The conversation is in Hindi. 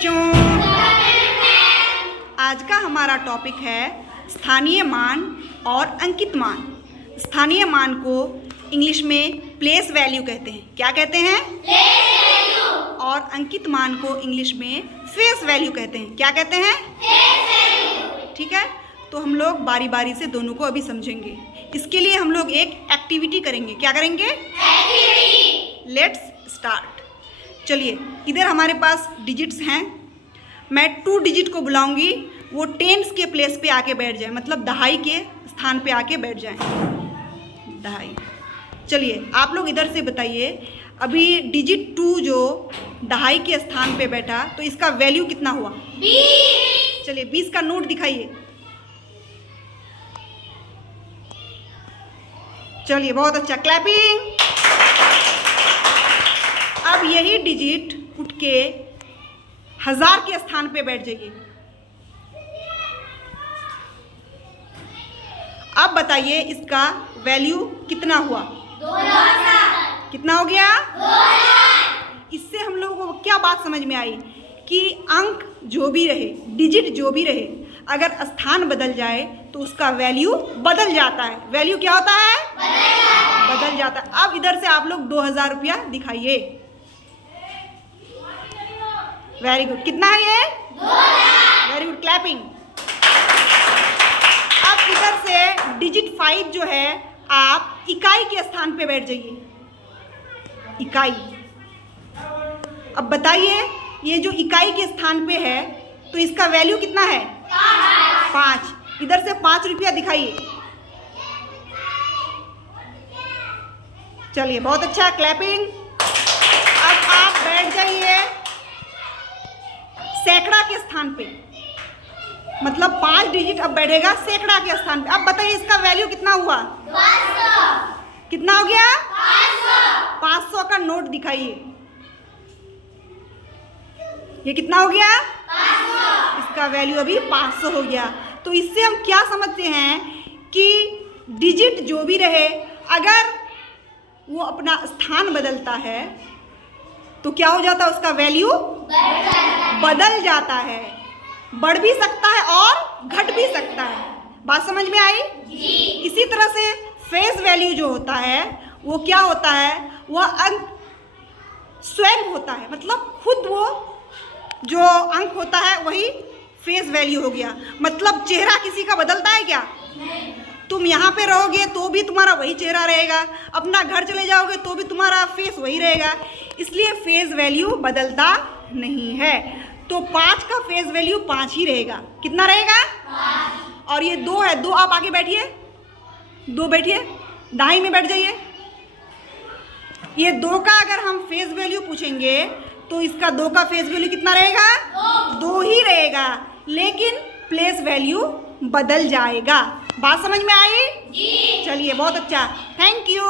बच्चों। आज का हमारा टॉपिक है स्थानीय मान और अंकित मान। स्थानीय मान को इंग्लिश में प्लेस वैल्यू कहते हैं। क्या कहते हैं? Place value. और अंकित मान को इंग्लिश में फेस वैल्यू कहते हैं। क्या कहते हैं? Face value. ठीक है, तो हम लोग बारी बारी से दोनों को अभी समझेंगे। इसके लिए हम लोग एक एक्टिविटी करेंगे। क्या करेंगे? एक्टिविटी। Let's start. चलिए, इधर हमारे पास डिजिट्स हैं। मैं 2 डिजिट को बुलाऊंगी, वो टेंस के प्लेस पे आके बैठ जाए, मतलब दहाई के स्थान पे आके बैठ जाएं। दहाई। चलिए, आप लोग इधर से बताइए, अभी डिजिट 2 जो दहाई के स्थान पे बैठा, तो इसका वैल्यू कितना हुआ? 20। चलिए, 20 का नोट दिखाइए। चलिए, बहुत अच्छा, क्लैपिंग। अब यही डिजिट उठ के 1000 के स्थान पे बैठ जाइए। अब बताइए इसका वैल्यू कितना हुआ? 2000। कितना हो गया? 2000। इससे हम लोगों को क्या बात समझ में आई कि अंक जो भी रहे, डिजिट जो भी रहे, अगर स्थान बदल जाए तो उसका वैल्यू बदल जाता है। वैल्यू क्या होता है? बदल जाता है। अब इधर से आप लोग 2000 रुपया दिखाइए। Very good. कितना है ये? 2000। Very good, clapping. अब इधर से डिजिट 5 जो है, आप इकाई के स्थान पे बैठ जाइए। इकाई। अब बताइए, ये जो इकाई के स्थान पे है, तो इसका वैल्यू कितना है? 5। इधर से 5 रुपया दिखाइए। चलिए, बहुत अच्छा, क्लैपिंग। अब आप बैठ जाइए सैकड़ा के स्थान पे, मतलब 5 डिजिट अब बैठेगा सैकड़ा के स्थान पे। अब बताइए इसका वैल्यू कितना हुआ? 500। कितना हो गया? 500। 500 का नोट दिखाइए। ये कितना हो गया? 500। इसका वैल्यू अभी 500 हो गया। तो इससे हम क्या समझते हैं कि डिजिट जो भी रहे, अगर वो अपना स्थान बदलता है तो क्या हो जाता है? उसका वैल्यू बदल जाता है। बढ़ भी सकता है और घट भी सकता है। बात समझ में आई? जी। इसी तरह से फेस वैल्यू जो होता है, वो क्या होता है? वह अंक स्वयं होता है, मतलब खुद वो जो अंक होता है वही फेस वैल्यू हो गया। मतलब चेहरा किसी का बदलता है क्या? तुम यहाँ पे रहोगे तो भी तुम्हारा वही चेहरा रहेगा, अपना घर चले जाओगे तो भी तुम्हारा फेस वही रहेगा। इसलिए फेस वैल्यू बदलता नहीं है। तो 5 का फेस वैल्यू 5 ही रहेगा। कितना रहेगा? 5। और ये 2 है, 2 आप आगे बैठिए, 2 बैठिए, दाई में बैठ जाइए। ये 2 का अगर हम फेस वैल्यू पूछेंगे तो इसका 2 का फेस वैल्यू कितना रहेगा? 2 ही रहेगा, लेकिन प्लेस वैल्यू बदल जाएगा। बात समझ में आई? जी। चलिए, बहुत अच्छा, थैंक यू।